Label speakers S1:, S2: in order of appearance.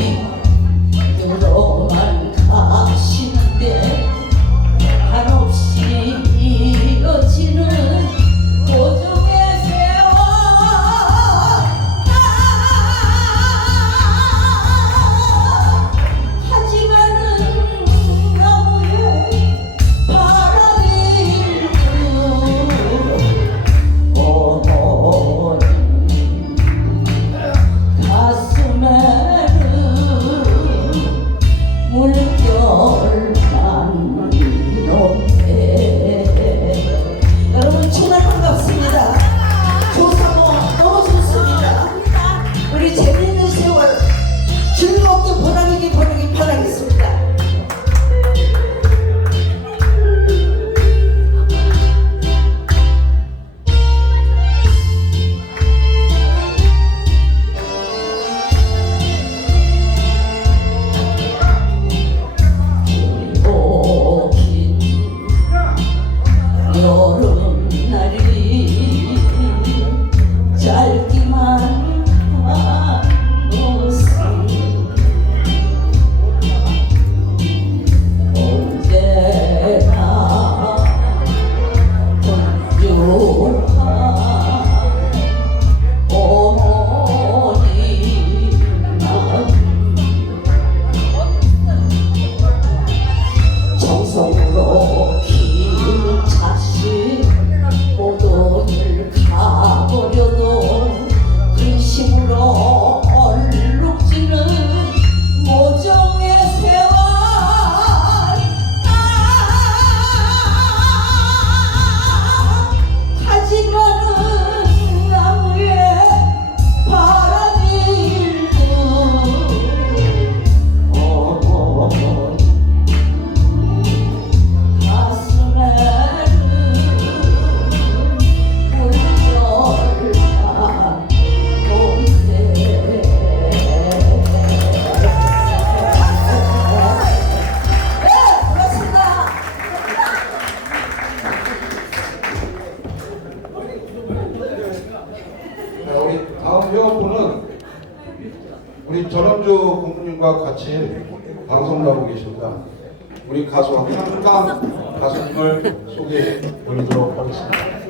S1: name. 다음 분은 우리 전원주 공부님과 같이 방송을 하고 계십니다. 우리 가수 한강 가수님을 소개해 드리도록 하겠습니다.